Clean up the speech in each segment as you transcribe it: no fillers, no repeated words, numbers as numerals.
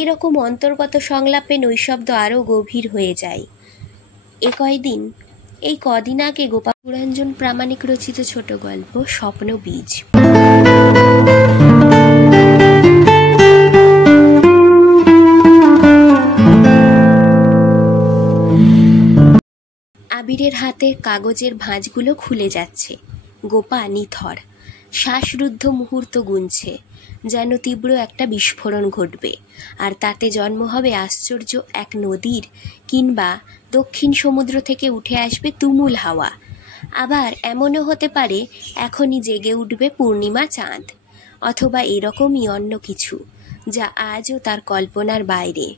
এরকম অন্তর্গত সংলাপে নৈশব্দ আরও গভীর হয়ে যায়। এই কদিন আগে গোপাল পুরঞ্জন প্রামাণিক রচিত ছোট গল্প স্বপ্নবীজ। আবিরের হাতের কাগজের ভাঁজগুলো খুলে যাচ্ছে। গোপা নিথর, শ্বাসরুদ্ধ মুহূর্ত গুনছে, যেন তীব্র একটা বিস্ফোরণ ঘটবে, আর তাতে জন্ম হবে আশ্চর্য এক নদীর, কিংবা দক্ষিণ সমুদ্র থেকে উঠে আসবে তুমুল হাওয়া। আবার এমনও হতে পারে এখনই জেগে উঠবে পূর্ণিমা চাঁদ, অথবা এরকমই অন্য কিছু, যা আজও তার কল্পনার বাইরে।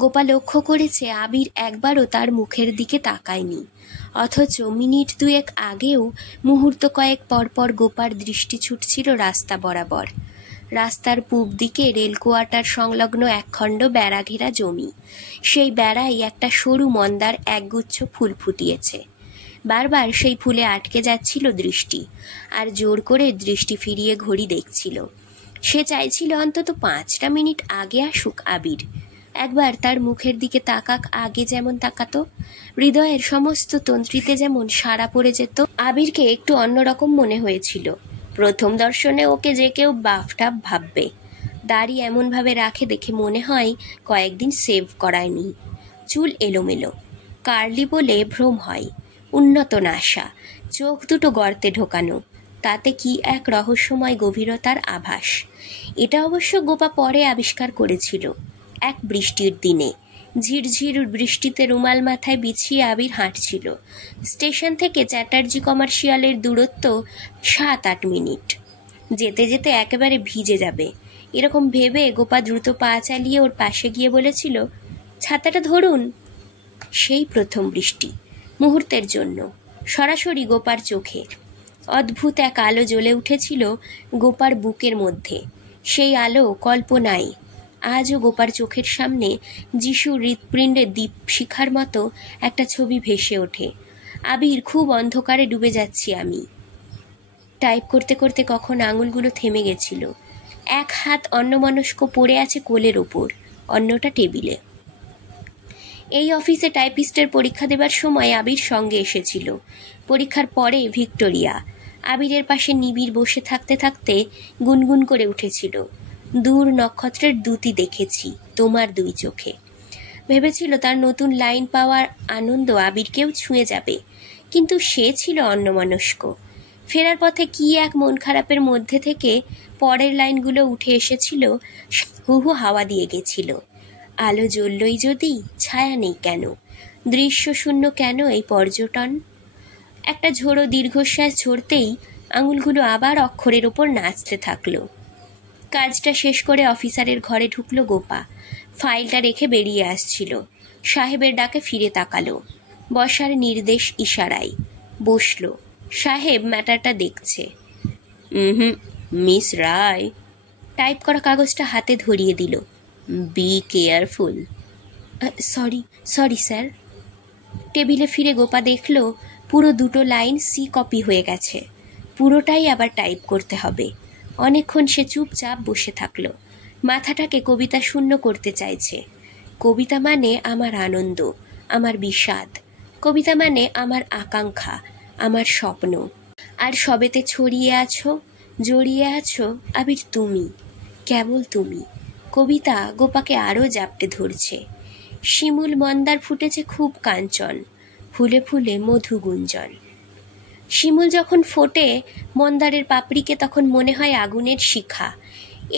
গোপা লক্ষ্য করেছে আবির একবারও তার মুখের দিকে তাকায়নি, অথচ মিনিট দুয়েক আগেও মুহূর্ত কয়েক পরপর গোপার দৃষ্টি ছুটছিল রাস্তা বরাবর। রাস্তার পূব দিকে রেল কোয়ার্টার সংলগ্ন একখণ্ড বেড়া ঘেরা জমি। সেই বেড়ায় একটা সরু মন্দার একগুচ্ছ ফুল ফুটিয়েছে। বারবার সেই ফুলে আটকে যাচ্ছিল দৃষ্টি, আর জোর করে দৃষ্টি ফিরিয়ে ঘড়ি দেখছিল। সে চাইছিল অন্তত 5টা মিনিট আগে আসুক আবির, একবার তার মুখের দিকে তাকাক, আগে যেমন তাকাতো। হৃদয়ের সমস্ত তন্ত্রীতে যেমন সাড়া পড়ে যেত। আবিরকে একটু অন্যরকম মনে হয়েছিল। প্রথম দর্শনে ওকে যে কেউ বাফটাপ ভাববে। দাড়ি এমনভাবে রাখে দেখে মনে হয় কয়েকদিন সেভ করায়নি। চুল এলোমেলো, কার্লি বলে ভ্রম হয়। উন্নত নাসা, চোখ দুটো গর্তে ঢোকানো, তাতে কি এক রহস্যময় গভীরতার আভাস। এটা অবশ্য গোপা পরে আবিষ্কার করেছিল। এক বৃষ্টির দিনে ঝিরঝির বৃষ্টিতে রুমাল মাথায় বিছিয়ে আবির হাঁটছিল। স্টেশন থেকে চ্যাটার্জি কমার্শিয়ালের দূরত্ব 7-8 মিনিট। যেতে যেতে একেবারে ভিজে যাবে, এরকম ভেবে গোপা দ্রুত পা চালিয়ে ওর পাশে গিয়ে বলেছিল, ছাতাটা ধরুন। সেই প্রথম বৃষ্টি, মুহূর্তের জন্য সরাসরি গোপার চোখে। অদ্ভুত এক আলো জ্বলে উঠেছিল গোপার বুকের মধ্যে। সেই আলো কল্পনায়। আজও গোপার চোখের সামনে যিশুর হৃৎপিণ্ডের দীপশিখার মতো একটা ছবি ভেসে ওঠে। আবির, খুব অন্ধকারে ডুবে যাচ্ছি আমি। টাইপ করতে করতে কখন আঙুলগুলো থেমে গেছিল। এক হাত অন্যমনস্ক পড়ে আছে কোলের ওপর, অন্যটা টেবিলে। এই অফিসে টাইপিস্টের পরীক্ষা দেবার সময় আবির সঙ্গে এসেছিল। পরীক্ষার পরে ভিক্টোরিয়া আবিরের পাশে নিবিড় বসে থাকতে থাকতে গুনগুন করে উঠেছিল, দূর নক্ষত্রের দ্যুতি দেখেছি তোমার 2 চোখে। ভেবেছিল তার নতুন লাইন পাওয়ার আনন্দ আবিরকেও ছুঁয়ে যাবে, কিন্তু সে ছিল অন্যমনস্ক। ফেরার পথে কি এক মন খারাপের মধ্যে থেকে পরের লাইনগুলো উঠে এসেছিল, হু হু হাওয়া দিয়ে গেছিল। আলো জ্বললই যদি, ছায়া নেই কেন? দৃশ্য শূন্য কেন এই পর্যটন? একটা ঝোড়ো দীর্ঘশ্বাস ঝরতেই আঙুলগুলো আবার অক্ষরের ওপর নাচতে থাকলো। কাজটা শেষ করে অফিসারের ঘরে ঢুকলো গোপা। ফাইলটা রেখে বেরিয়ে আসছিল। সাহেবের ডাকে ফিরে তাকালো। বসার নির্দেশ ইশারায় বসলো। সাহেব ম্যাটারটা দেখছে। মিস রায়। টাইপ করা কাগজটা হাতে ধরিয়ে দিল। Be careful. Sorry sir. টেবিলে ফিরে গোপা দেখল পুরো 2টো লাইন সি কপি হয়ে গেছে। পুরোটাই আবার টাইপ করতে হবে। অনেকক্ষণ সে চুপচাপ বসে থাকলো। মাথাটাকে কবিতা শূন্য করতে চাইছে। কবিতা মানে আমার আনন্দ, আমার বিষাদ। কবিতা মানে আমার আকাঙ্ক্ষা, আমার স্বপ্ন। আর সবেতে ছড়িয়ে আছো, জড়িয়ে আছো আবির তুমি, কেবল তুমি। কবিতা গোপাকে আরও জাপটে ধরছে। শিমুল মন্দার ফুটেছে খুব কাঞ্চন, ফুলে ফুলে মধু গুঞ্জন। শিমুল যখন ফোটে মন্দারের পাপড়িকে, তখন মনে হয় আগুনের শিখা।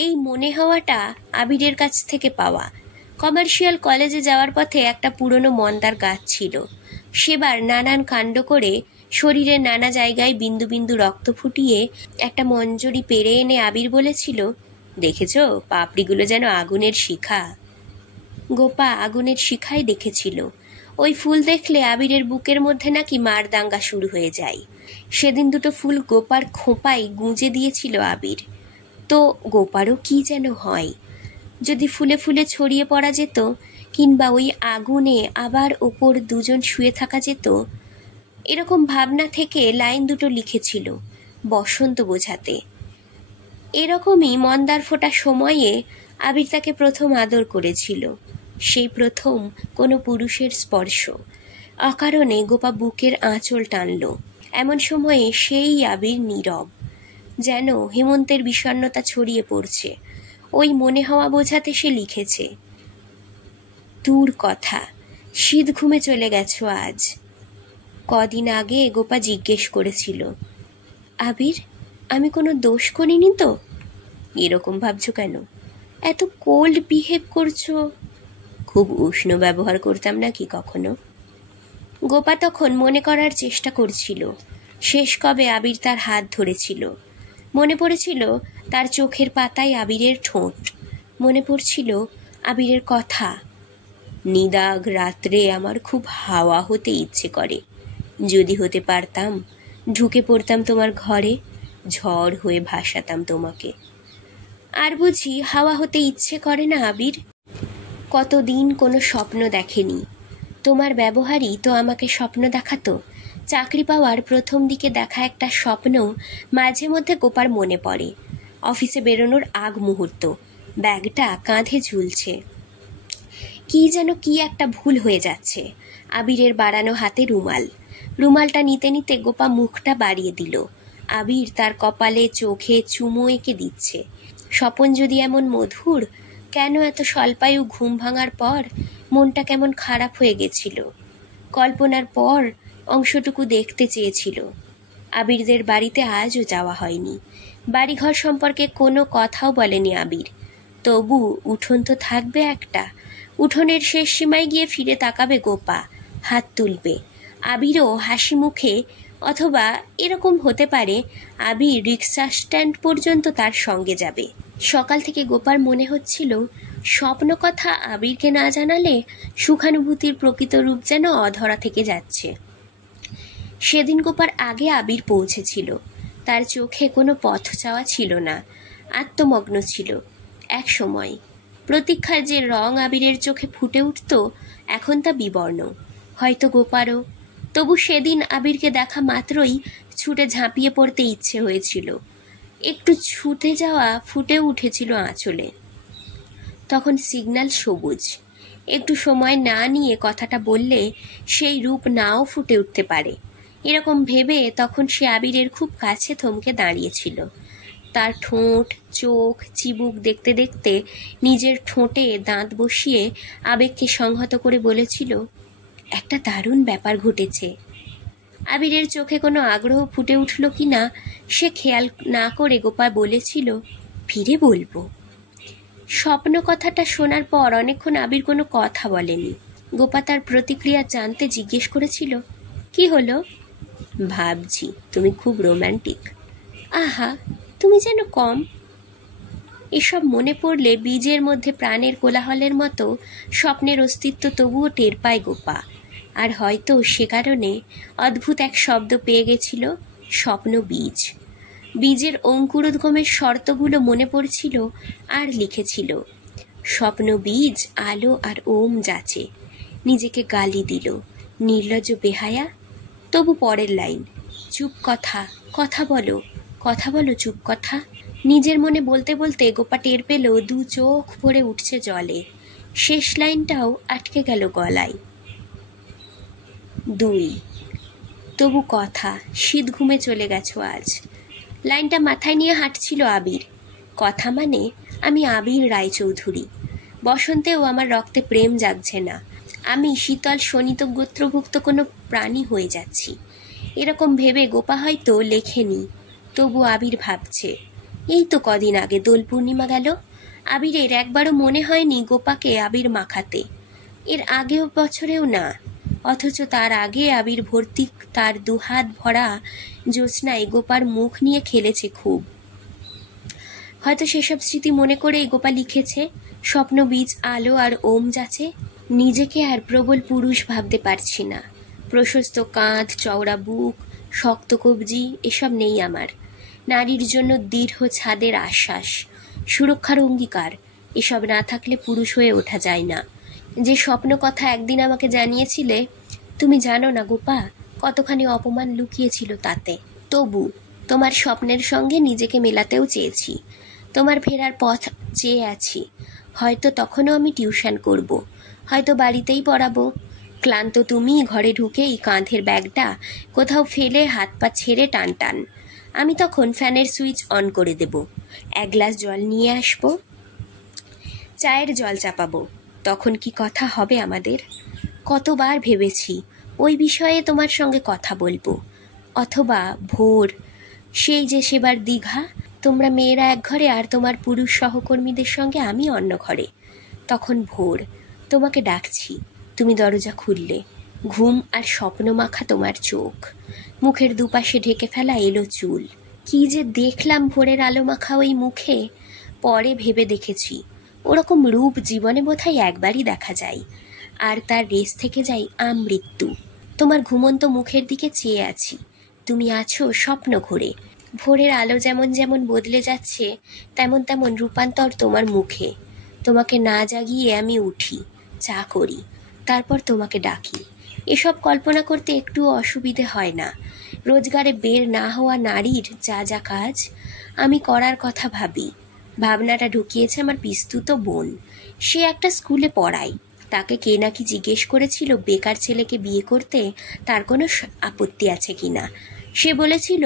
এই মনে হওয়াটা আবিরের কাছ থেকে পাওয়া। কমার্শিয়াল কলেজে যাওয়ার পথে একটা পুরনো মন্দার গাছ ছিল। সেবার নানান কাণ্ড করে শরীরের নানা জায়গায় বিন্দু বিন্দু রক্ত ফুটিয়ে একটা মঞ্জরি পেরে এনে আবির বলেছিল, দেখেছো পাপড়িগুলো যেন আগুনের শিখা। গোপা আগুনের শিখাই দেখেছিল। ওই ফুল দেখলে আবিরের বুকের মধ্যে নাকি মার দাঙ্গা শুরু হয়ে যায়। সেদিন 2টো ফুল গোপার খোঁপায় গুঁজে দিয়েছিল আবির। তো গোপারও কি যেন হয় যদি ফুলে ফুলে ছড়িয়ে পড়া যেত, কিংবা ওই আগুনে আবার ওপর 2জন শুয়ে থাকা যেত। এরকম ভাবনা থেকে লাইন 2টো লিখেছিল বসন্ত বোঝাতে। এরকমই মন্দার ফোটা সময়ে আবির তাকে প্রথম আদর করেছিল, সেই প্রথম কোনো পুরুষের স্পর্শ। অকারণে গোপা বুকের আঁচল টানল। এমন সময়ে সেই আবির নীরব, যেন হেমন্তের বিষণ্ণতা ছড়িয়ে পড়ছে। ওই মনে হওয়া বোঝাতে সে লিখেছে, দূর কথা, শীত ঘুমে চলে গেছো আজ। কদিন আগে গোপা জিজ্ঞেস করেছিল, আবির, আমি কোনো দোষ করিনি তো? এরকম ভাবছো কেন? এত কোল্ড বিহেভ করছো। খুব উষ্ণ ব্যবহার করতাম নাকি কখনো? গোপা তখন মনে করার চেষ্টা করছিল শেষ কবে আবির তার হাত ধরেছিল। মনে পড়েছিল তার চোখের পাতায় আবিরের ঠোঁট, মনে পড়ছিল আবিরের কথা, নিদাগ রাত্রে আমার খুব হাওয়া হতে ইচ্ছে করে, যদি হতে পারতাম ঢুকে পড়তাম তোমার ঘরে, ঝড় হয়ে ভাসাতাম তোমাকে। আর বুঝি হাওয়া হতে ইচ্ছে করে না আবির? কতদিন কোনো স্বপ্ন দেখেনি, তোমার ব্যবহারই তো আমাকে স্বপ্ন দেখাতো। চাকরি পাওয়ার প্রথম দিকে দেখা একটা স্বপ্ন মাঝে মধ্যে গোপার মনে পড়ে। অফিসে বেরোনোর আগ মুহূর্ত, ব্যাগটা কাঁধে ঝুলছে, কি যেন কি একটা ভুল হয়ে যাচ্ছে। আবিরের বাড়ানো হাতে রুমালটা নিতে নিতে গোপা মুখটা বাড়িয়ে দিল। আবির তার কপালে চোখে চুমো এঁকে দিচ্ছে। স্বপন যদি এমন মধুর, কেন এত স্বল্পায়ু ঘুম ভাঙার পর মনটা কেমন খারাপ হয়ে গেছিল? কল্পনার পর অংশটুকু দেখতে চেয়েছিল। আবিরদের বাড়িতে আজও যাওয়া হয়নি। বাড়িঘর সম্পর্কে কোনো কথাও বলেনি আবির। তবু উঠোন তো থাকবে একটা। উঠোনের শেষ সীমায় গিয়ে ফিরে তাকাবে গোপা, হাত তুলবে। আবিরও হাসি মুখে, অথবা এরকম হতে পারে আবির রিক্সা স্ট্যান্ড পর্যন্ত তার সঙ্গে যাবে। সকাল থেকে গোপার মনে হচ্ছিল স্বপ্ন কথা আবিরকে না জানালে সুখানুভূতির প্রকৃত রূপ যেন অধরা থেকে যাচ্ছে। সেদিন গোপার আগে আবির পৌঁছেছিল। তার চোখে কোনো পথ চাওয়া ছিল না, আত্মমগ্ন ছিল। এক সময় প্রতীক্ষার যে রং আবিরের চোখে ফুটে উঠত, এখন তা বিবর্ণ, হয়তো গোপারও। তবু সেদিন আবিরকে দেখা মাত্রই ছুটে ঝাঁপিয়ে পড়তে ইচ্ছে হয়েছিল। একটু ছুটে যাওয়া ফুটে উঠেছিল আঁচলে। তখন সিগন্যাল সবুজ। একটু সময় না নিয়ে কথাটা বললে সেই রূপ নাও ফুটে উঠতে পারে, এরকম ভেবে তখন সে আবিরের খুব কাছে থমকে দাঁড়িয়েছিল। তার ঠোঁট, চোখ, চিবুক দেখতে দেখতে নিজের ঠোঁটে দাঁত বসিয়ে আবেগকে সংহত করে বলেছিল, একটা দারুণ ব্যাপার ঘটেছে। আবিরের চোখে কোনো আগ্রহ ফুটে উঠল কি না সে খেয়াল না করে গোপা বলেছিল, ফিরে বলবো। স্বপ্ন কথাটা শোনার পর অনেকক্ষণ আবির কোনো কথা বলেনি। গোপা তার প্রতিক্রিয়া জানতে জিজ্ঞেস করেছিল, কি হলো? ভাবছি তুমি খুব রোম্যান্টিক। আহা, তুমি যেন কম। এসব মনে পড়লে বীজের মধ্যে প্রাণের কোলাহলের মতো স্বপ্নের অস্তিত্ব তবুও টের পায় গোপা। আর হয়তো সে কারণে অদ্ভুত এক শব্দ পেয়ে গেছিল, স্বপ্ন বীজ। বীজের অঙ্কুরোদ্গমের শর্তগুলো মনে পড়ছিল আর লিখেছিল, স্বপ্ন বীজ আলো আর ওম যাচে। নিজেকে গালি দিল, নির্লজ্জ বেহায়া। তবু পরের লাইন, চুপ কথা, কথা বলো, কথা বলো, চুপ কথা। নিজের মনে বলতে বলতে গোপা টের পেল দু চোখ ভরে উঠছে জলে। শেষ লাইনটাও আটকে গেল গলায়। 2 তবু কথা, শীত ঘুমে চলে গেছো আজ। লাইনটা মাথায় নিয়ে হাঁটছিল আবির। কথা মানে আমি আবির রায়চৌধুরী। বসন্তেও আমার রক্তে প্রেম জাগছে না, আমি শীতল শোণিত গোত্রভুক্ত কোনো প্রাণী হয়ে যাচ্ছি। এরকম ভেবে গোপা হয়তো লেখেনি, তবু আবির ভাবছে। এই তো কদিন আগে দোল পূর্ণিমা গেল, আবিরের একবারও মনে হয়নি গোপাকে আবির মাখাতে। এর আগেও বছরেও না। অথচ তার আগে আবির ভর্তি তার দুহাত ভরা জ্যোৎস্নায় গোপার মুখ নিয়ে খেলেছে খুব। হয়তো সেসব স্মৃতি মনে করেই গোপা লিখেছে, স্বপ্ন বীজ আলো আর ওম যাচে। নিজেকে আর প্রবল পুরুষ ভাবতে পারছি না। প্রশস্ত কাঁধ, চওড়া বুক, শক্ত কবজি এসব নেই আমার। নারীর জন্য দৃঢ় ছাদের আশ্বাস, সুরক্ষার অঙ্গীকার, এসব না থাকলে পুরুষ হয়ে ওঠা যায় না। যে স্বপ্ন কথা একদিন আমাকে জানিয়েছিলে, তুমি জানো না গোপা কতখানি অপমান লুকিয়েছিল তাতে। তবু তোমার স্বপ্নের সঙ্গে নিজেকে মেলাতেও চেয়েছি। তোমার ফেরার পথ চেয়ে আছি। হয়তো তখনও আমি টিউশন করব, হয়তো বাড়িতেই পড়াবো। ক্লান্ত তুমি ঘরে ঢুকেই কাঁধের ব্যাগটা কোথাও ফেলে হাত পা ছেড়ে টান টান। আমি তখন ফ্যানের সুইচ অন করে দেব, এক গ্লাস জল নিয়ে আসবো, চায়ের জল চাপাবো। তখন কি কথা হবে আমাদের? কতবার ভেবেছি ওই বিষয়ে তোমার সঙ্গে কথা বলবো। অথবা ভোর, সেই যে সেবার দীঘা, তোমরা মেয়েরা এক ঘরে আর তোমার পুরুষ সহকর্মীদের সঙ্গে আমি অন্য ঘরে। তখন ভোর, তোমাকে ডাকছি, তুমি দরজা খুললে। ঘুম আর স্বপ্ন মাখা তোমার চোখ, মুখের দুপাশে ঢেকে ফেলা এলো চুল। কি যে দেখলাম ভোরের আলো মাখা ওই মুখে। পরে ভেবে দেখেছি ওরকম রূপ জীবনে বোধহয় একবারই দেখা যায়, আর তার রেশ থেকে যায় আমৃত্যু। তোমার ঘুমন্ত মুখের দিকে চেয়ে আছি, তুমি আছো স্বপ্ন ঘোরে। ভোরের আলো যেমন যেমন বদলে যাচ্ছে তেমন তেমন রূপান্তর তোমার মুখে। তোমাকে না জাগিয়ে আমি উঠি, চা করি, তারপর তোমাকে ডাকি। এসব কল্পনা করতে একটু অসুবিধে হয় না। রোজগারে বের না হওয়া নারীর যা যা কাজ আমি করার কথা ভাবি। ভাবনাটা ঢুকিয়েছে আমার পিস্তুত বোন। সে একটা স্কুলে পড়ায়। তাকে কে নাকি জিজ্ঞেস করেছিল বেকার ছেলেকে বিয়ে করতে তার কোনো আপত্তি আছে কিনা। সে বলেছিল,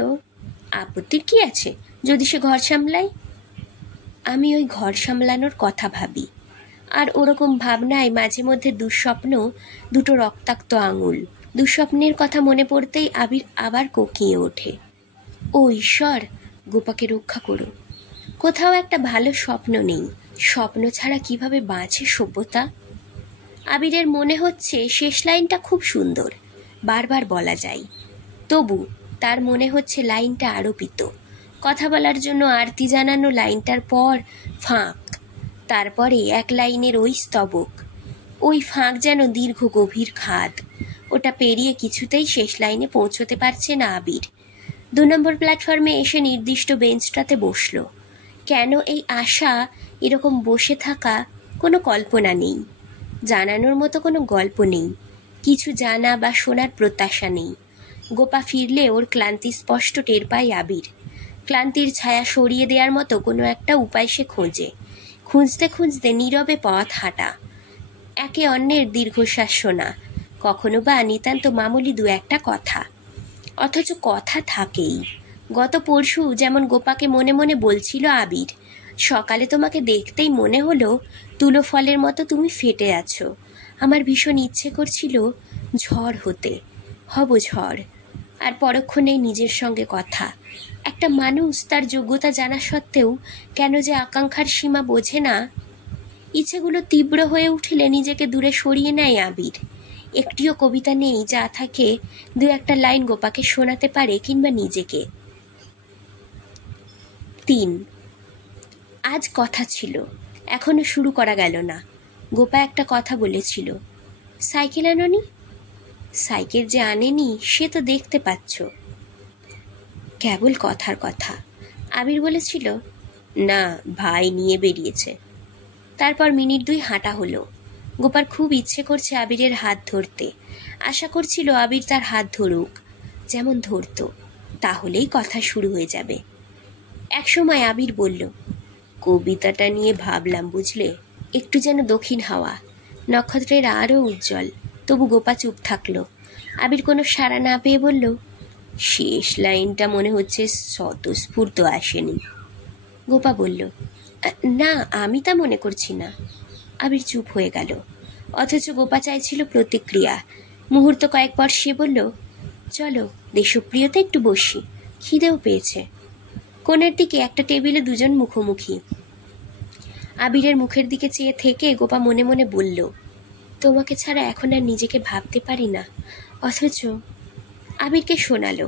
আপত্তির কি আছে যদি সে ঘর সামলায়। আমি ওই ঘর সামলানোর কথা ভাবি, আর ওরকম ভাবনায় মাঝে মধ্যে দুঃস্বপ্ন, দুটো রক্তাক্ত আঙুল। দুঃস্বপ্নের কথা মনে পড়তেই আবির আবার কোকিয়ে ওঠে। ও ঈশ্বর, গোপাকে রক্ষা করো। কোথাও একটা ভালো স্বপ্ন নেই। স্বপ্ন ছাড়া কিভাবে বাঁচে সভ্যতা? আবিরের মনে হচ্ছে শেষ লাইনটা খুব সুন্দর, বারবার বলা যায়। তবু তার মনে হচ্ছে লাইনটা আরোপিত। কথা বলার জন্য আরতি জানানো লাইনটার পর ফাঁক, তারপরে এক লাইনের ওই স্তবক। ওই ফাঁক যেন দীর্ঘ গভীর খাদ। ওটা পেরিয়ে কিছুতেই শেষ লাইনে পৌঁছতে পারছে না আবির। 2 নম্বর প্ল্যাটফর্মে এসে নির্দিষ্ট বেঞ্চটাতে বসল। কেন এই আশা, এরকম বসে থাকা, কোনো কল্পনা নেই। জানানোর মতো কোনো গল্প নেই। কিছু জানা বা শোনার প্রত্যাশা নেই। গোপা ফিরলে ওর ক্লান্তি স্পষ্ট টের পায় আবির। ক্লান্তির ছায়া সরিয়ে দেওয়ার মতো কোনো একটা উপায় সে খোঁজে। খুঁজতে খুঁজতে নীরবে পথ হাঁটা, একে অন্যের দীর্ঘশ্বাস শোনা, কখনো বা নিতান্ত মামুলি 2-1টা কথা। অথচ কথা থাকেই। গত পরশু যেমন গোপাকে মনে মনে বলছিল আবির, সকালে তোমাকে দেখতেই মনে হলো তুলো ফলের মতো তুমি ফেটে আছো। আমার ভীষণ ইচ্ছে করছিল ঝড় হতে, হব ঝড়। আর পরক্ষণেই নিজের সঙ্গে কথা। একটা মানুষ তার যোগ্যতা জানা সত্ত্বেও কেন যে আকাঙ্ক্ষার সীমা বোঝে না। ইচ্ছেগুলো তীব্র হয়ে উঠলে নিজেকে দূরে সরিয়ে নেয় আবির। একটিও কবিতা নেই যা থাকে 2-1টা লাইন গোপাকে শোনাতে পারে, কিংবা নিজেকে। 3, আজ কথা ছিল, এখনো শুরু করা গেল না। গোপা একটা কথা বলেছিল, সাইকেল আনোনি? সাইকেল যে আনেনি সে তো দেখতে পাচ্ছ। কেবল কথার কথা। আবির বলেছিল, না, ভাই নিয়ে বেরিয়েছে। তারপর মিনিট 2 হাঁটা হলো। গোপার খুব ইচ্ছে করছে আবিরের হাত ধরতে। আশা করছিল আবির তার হাত ধরুক, যেমন ধরত, তাহলেই কথা শুরু হয়ে যাবে। একসময় আবির বলল, কবিতাটা নিয়ে ভাবলাম বুঝলে, একটু যেন দক্ষিণ হাওয়া, নক্ষত্রের আরও উজ্জ্বল। তবু গোপা চুপ থাকলো। আবির কোনো সাড়া না পেয়ে বলল, শেষ লাইনটা মনে হচ্ছে স্বতঃস্ফূর্ত আসেনি। গোপা বলল, না, আমি তা মনে করছি না। আবির চুপ হয়ে গেল। অথচ গোপা চাইছিল প্রতিক্রিয়া। মুহূর্ত কয়েক পর সে বলল, চলো দেশপ্রিয়তে একটু বসি, খিদেও পেয়েছে। কোণের দিকে একটা টেবিলে 2জন মুখোমুখি। আবিরের মুখের দিকে চেয়ে থেকে গোপা মনে মনে বলল, তোমাকে ছাড়া এখন আর নিজেকে ভাবতে পারি না। অথচ আবিরকে শোনালো,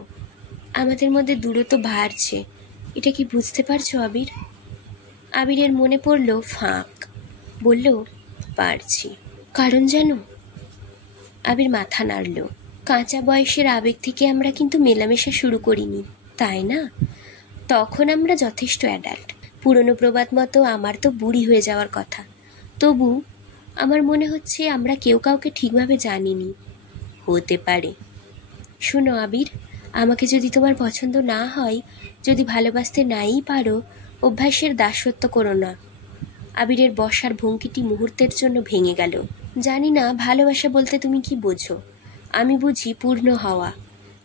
আমাদের মধ্যে দূরত্ব বাড়ছে। এটা কি বুঝতে পারছো আবির? আবিরের মনে পড়ল ফাঁক। বলল, পারছি। কারণ জানো? আবির মাথা নাড়ল। কাঁচা বয়সের আবেগ থেকে আমরা কিন্তু মেলামেশা শুরু করিনি, তাই না? তখন আমরা যথেষ্ট অ্যাডাল্ট। পুরনো প্রবাদ মতো আমার তো বুড়ি হয়ে যাওয়ার কথা। তবু আমার মনে হচ্ছে আমরা কেউ কাউকে ঠিকভাবে জানিনি। হতে পারে। শোনো আবির, আমাকে যদি তোমার পছন্দ না হয়, যদি ভালোবাসতে নাই পারো, অভ্যাসের দাসত্ব করো না। আবিরের বসার ভঙ্গিটি মুহূর্তের জন্য ভেঙে গেল। জানি না ভালোবাসা বলতে তুমি কি বোঝো। আমি বুঝি পূর্ণ হওয়া।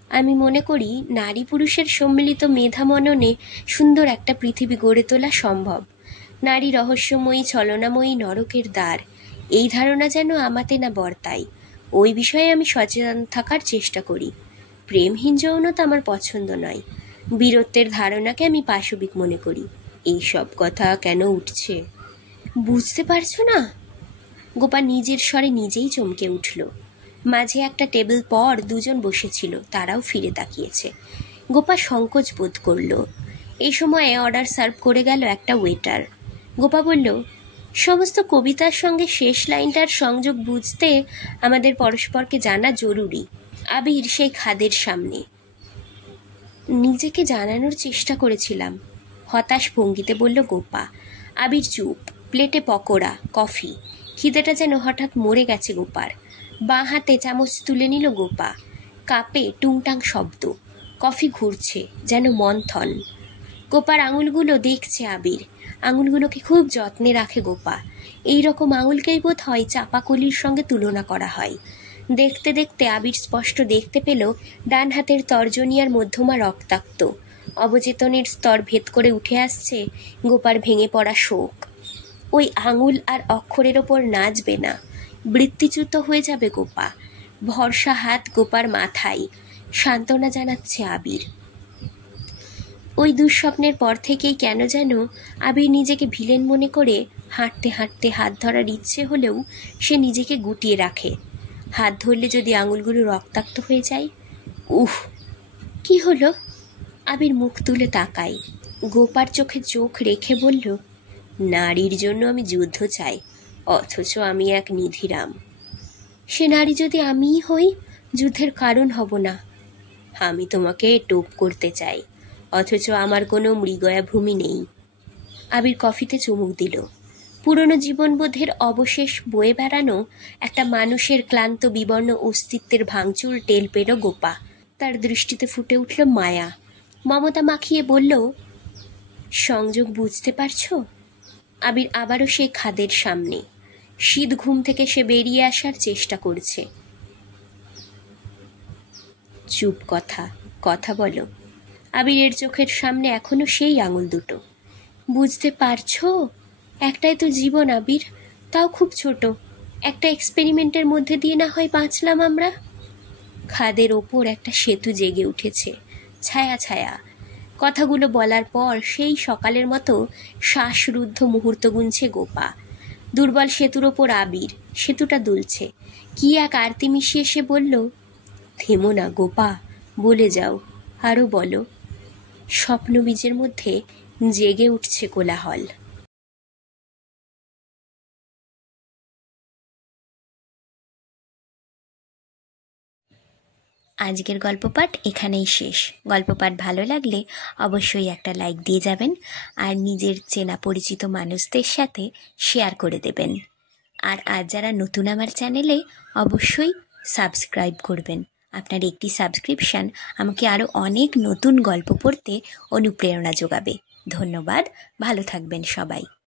আমি মনে করি নারী পুরুষের সম্মিলিত মেধা মননে সুন্দর একটা পৃথিবী গড়ে তোলা সম্ভব। নারী রহস্যময়ী, ছলনাময়ী, নরকের দ্বার, এই ধারণা যেন আমাতে না বর্তায়। ওই বিষয়ে আমি সচেতন থাকার চেষ্টা করি। প্রেমহীন যৌনতা আমার পছন্দ নয়। বীরত্বের ধারণাকে আমি পাশবিক মনে করি। এই সব কথা কেন উঠছে বুঝতে পারছো না? গোপা নিজের স্বরে নিজেই চমকে উঠল। মাঝে একটা টেবিল পর দুজন বসেছিল, তারাও ফিরে তাকিয়েছে। গোপা সংকোচ বোধ করল। এই সময়ে অর্ডার সার্ভ করে গেল একটা ওয়েটার। গোপা বলল, সমস্ত কবিতার সঙ্গে শেষ লাইনটার সংযোগ বুঝতে আমাদের পরস্পরকে জানা জরুরি। আবির সেই খাদের সামনে। নিজেকে জানানোর চেষ্টা করেছিলাম, হতাশ ভঙ্গিতে বলল গোপা। আবির চুপ। প্লেটে পকোড়া, কফি। খিদেটা যেন হঠাৎ মরে গেছে গোপার। বাঁ হাতে চামচ তুলে নিল গোপা। কাপে টুংটাং শব্দ। কফি ঘুরছে, যেন মন্থন। গোপার আঙুলগুলো দেখছে আবির। আঙুলগুলোকে খুব যত্নে রাখে গোপা। এই রকম আঙুলকেই বোধ হয় চাপাকলির সঙ্গে তুলনা করা হয়। দেখতে দেখতে আবির স্পষ্ট দেখতে পেল ডান হাতের তর্জনী আর মধ্যমা রক্তাক্ত। অবচেতনের স্তর ভেদ করে উঠে আসছে গোপার ভেঙে পড়া শোক। ওই আঙুল আর অক্ষরের ওপর নাচবে না, বৃত্তিচ্যুত হয়ে যাবে গোপা। ভরসা হাত গোপার মাথায়, সান্ত্বনা জানাচ্ছে আবির। ওই দুঃস্বপ্নের পর থেকেই কেন যেন আবির নিজেকে ভিলেন মনে করে হাঁটতে হাঁটতে হাত ধরার ইচ্ছে হলেও সে নিজেকে গুটিয়ে রাখে। হাত ধরলে যদি আঙুলগুলো রক্তাক্ত হয়ে যায়। উফ, কি হলো? আবির মুখ তুলে তাকায়। গোপার চোখে চোখ রেখে বলল, নারীর জন্য আমি যুদ্ধ চাই, অথচ আমি এক নিধিরাম। সে নারী যদি আমিই হই, যুদ্ধের কারণ হব না। আমি তোমাকে টোপ করতে চাই, অথচ আমার কোনো মৃগয়া ভূমি নেই। আবির কফিতে চুমুক দিল। পুরনো জীবনবোধের অবশেষ বয়ে বেড়ানো একটা মানুষের ক্লান্ত বিবর্ণ অস্তিত্বের ভাঙচুর টের পেল গোপা। তার দৃষ্টিতে ফুটে উঠল মায়া। মমতা মাখিয়ে বলল, সংযোগ বুঝতে পারছো? আবির আবারও সেই খাদের সামনে। শীত ঘুম থেকে সে বেরিয়ে আসার চেষ্টা করছে। চুপ, কথা বলো। আবিরের চোখের সামনে এখনো সেই আঙুল দুটো। বুঝতে পারছো? একটাই তো জীবন আবির, তাও খুব ছোট। একটা এক্সপেরিমেন্টের মধ্যে দিয়ে না হয় বাঁচলাম আমরা। খাদের ওপর একটা সেতু জেগে উঠেছে, ছায়া ছায়া। কথাগুলো বলার পর সেই সকালের মতো শ্বাসরুদ্ধ মুহূর্ত গুনছে গোপা। দুর্বল সেতুর ওপর আবির, সেতুটা দুলছে। কি এক আরতি মিশিয়ে সে বলল, থেমো না গোপা, বলে যাও, আরও বলো। স্বপ্ন বীজের মধ্যে জেগে উঠছে কোলাহল। আজকের গল্প পাঠ এখানেই শেষ। গল্প পাঠ ভালো লাগলে অবশ্যই একটা লাইক দিয়ে যাবেন, আর নিজের চেনা পরিচিত মানুষদের সাথে শেয়ার করে দেবেন। আর আজ যারা নতুন আমার চ্যানেলে, অবশ্যই সাবস্ক্রাইব করবেন। আপনার একটি সাবস্ক্রিপশান আমাকে আরও অনেক নতুন গল্প পড়তে অনুপ্রেরণা যোগাবে। ধন্যবাদ। ভালো থাকবেন সবাই।